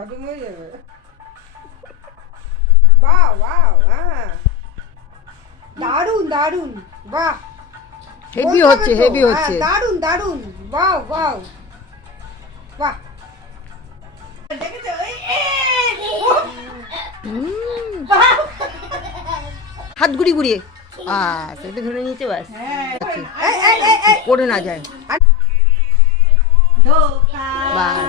হজম হয়ে যাবে। বাহ বাহ, হ্যাঁ দারুন দারুন, বাহ হেভি হচ্ছে, হেভি হচ্ছে। দারুন দারুন, বাহ বাহ বাহ। দেখেছো? হাত ঘুরিয়ে ঘুরিয়ে সেটা ধরে নিতে ব্যাস, পড়ে না যায়। বাস